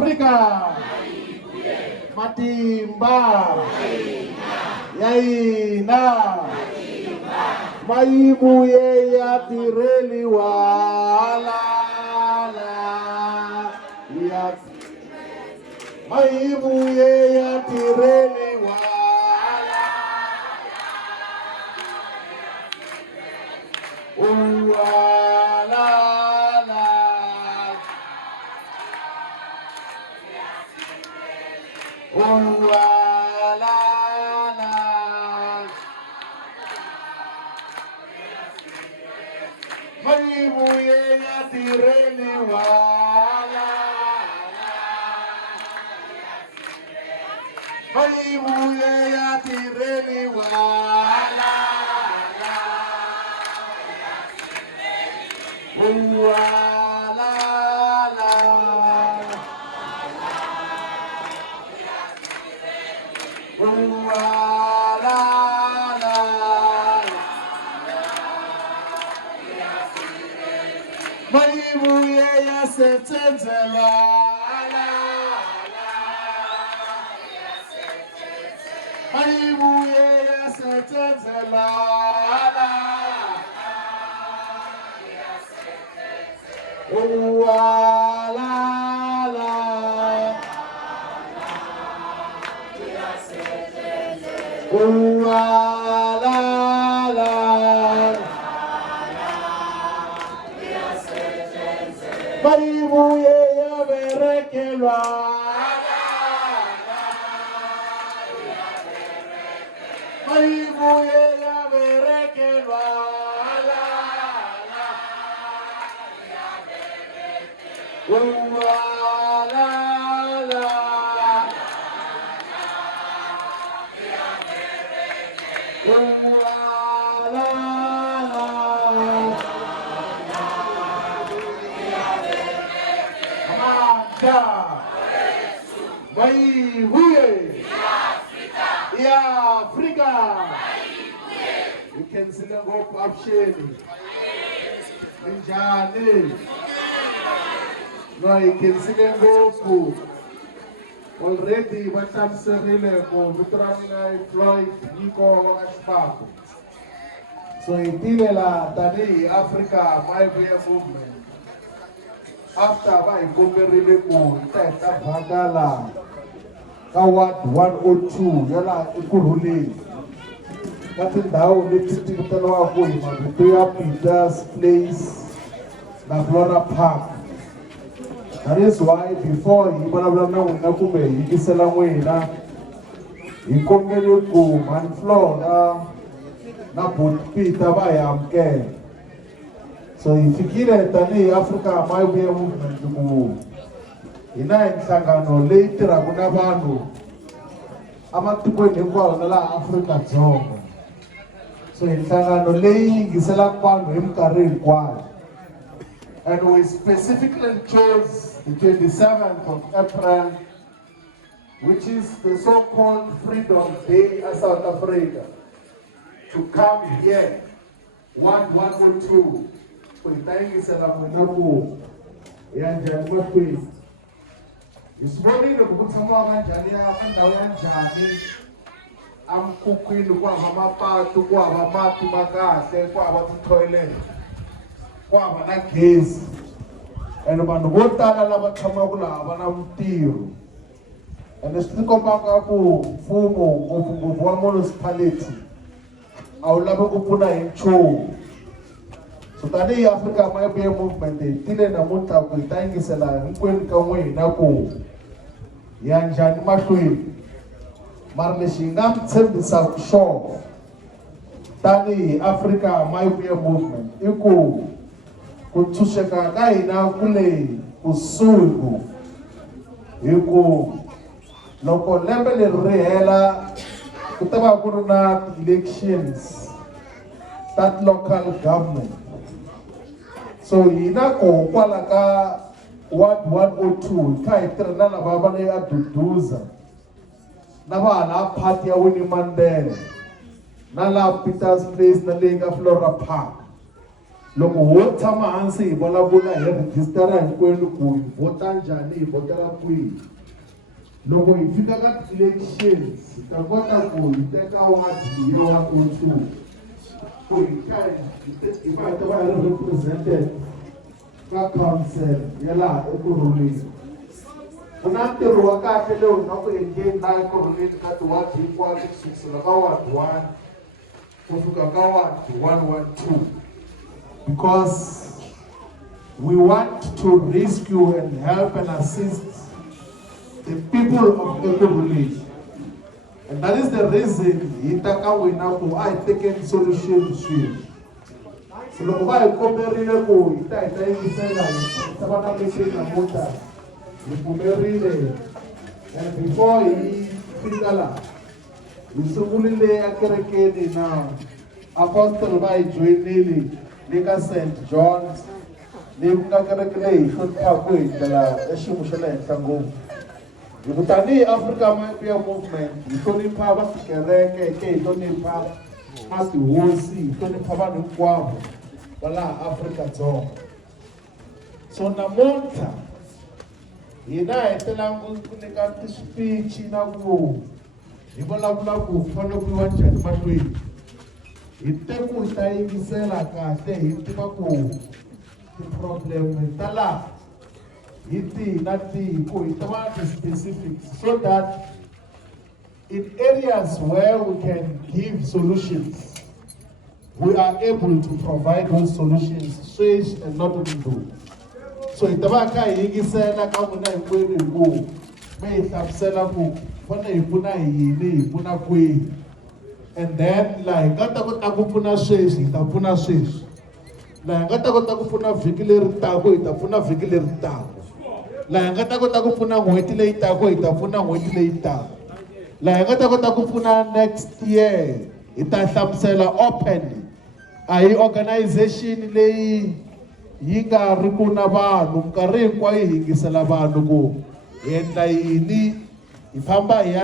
Afrika matimba yaina maibuye ya tireli wala ya maibuye ya tireli wala maibuye ya tireli wala maibuye ya tireli wala maibuye ya setenzela maibuye ya setenzela maibuye ya berekelwa maibuye ya berekelwa maibuye ya Afrika ukensile ngopfu avuxeni minjhani no ikensile ngopfu already va hlamuserile ku vito ra mina i Floyd Nyiko wa Xifako so hi tivela tanihi Africa Maibuye movement after va hi komberile ku hi ta heta vhakala ka ward 102 ya laha ekurhuleni ka tindhawu leti ti vitaniwaku hi mavito ya Peters Place na Flora Park. That is why before hi vulavula na n'wina kumbe hi yingisela n'wina hi kombele ku mani Flora na Buti Peter va hi amukela. So hi fikile tanihi Africa Maibuye movement ku hina hi nhlangano leyi tirhaka na vanhu ematikweni hinkwawo na laha Afrika-Dzonga. So hi nhlangano leyi yingiselaka vanhu hi minkarhi hinkwayo. And we specifically chose the 27th of April, which is the so-called Freedom Day of South Africa, to come here, 102, for the time is Salamunabu, Yanjani. This morning, the Butama Jania and Dayan Jani, I'm cooking the Guamapa to Guamama to Maga, say Guamapa toilet. Kwa na gezi and vanhu vo tala lava tshamaka laha va na mintirho ende swi tikomba nga ku mfumo ngopfungopfu wa municipality a wu lavi ku pfuna hi nchumu. So tanihi Africa Maibuye movement hi tile namuntlha ku hi ta yingisela hinkwenu ka n'wina ku hi ya njhani mahlweni mara lexi hi nga mi tshembisaka xona tanihi Africa Maibuye movement i ku kutshunxeka ka hina kule kusuhi hi ku loko lembe leri ri hela ku ta va ku ri na elections that local government. So hina ko kwala ka ward 102 ka hi tirha na lava va le aDuduza na vahala party ya Winnie Mandela na la Peters Place na le ka Flora Park. loko ho tshama hansi hi vulavula hi rejistara hinkwenu ku hi vota njhani hi votela kwihi loko hi fika ka elections hi ta kota ku hi teka wadi ya 102 ku hi va hi ta va hi ri represented ka council ya laha ekurhuleni ku na ntirho wa kahle leyi hi nga ku endleni laha ekurhuleni ka tiwadi hinkwato kusukisela ka ward 1 ku fika ka wadi 112 because we want to rescue and help and assist the people of Ekurhuleni. And that is the reason hitaka wina ku I taken solution swim. So loko va hi komberile ku hi ta yingisela hi ta va na message na mota hi kumerile and before hi fika la hi sungulile ekerekeni na apostle va hi joinile le St. John's leyi ku nga kereke leyi hi hloniphaku hi ndlela ya xiyimo xa le henhla ngopfu hi ku tanihi Africa Maipia Movement hi hlonipha va tikereke ke hi hlonipha na tihosi hi hlonipha vanhu hinkwavo va laha Afrika-Dzonga so namuntlha hina hi telangu ku nyika ti-speech na ku hi vulavula ku fanele ku yiwa njhani mahlweni hi te ku hi ta yingisela kahle hi tiva ku ti-problem ta laha hi tihi na tihi ku hi ta va ti-specifics so that in areas where we can give solutions we are able to provide those solutions sweswi and not undo so hi ta va kha hi yingisela ka n'wina hinkwenu hi ku mi hi hlamusela ku fanele hi pfuna hi yini hi pfuna kwihi and then laha hi nga ta kota ku pfuna sweswi hi ta pfuna sweswi laha hi nga ta kota ku pfuna vhiki leri taka hi ta pfuna vhiki leri taka laha hi nga ta kota ku pfuna n'hweti leyi taka hi ta pfuna n'hweti leyi taka laha hi nga ta kota ku pfuna next year hi ta hlamusela openly a hi organization leyi yi nga ri ku na vanhu minkarhi hinkwayo hi yingisela vanhu ku hi endla yini hi famba hi ya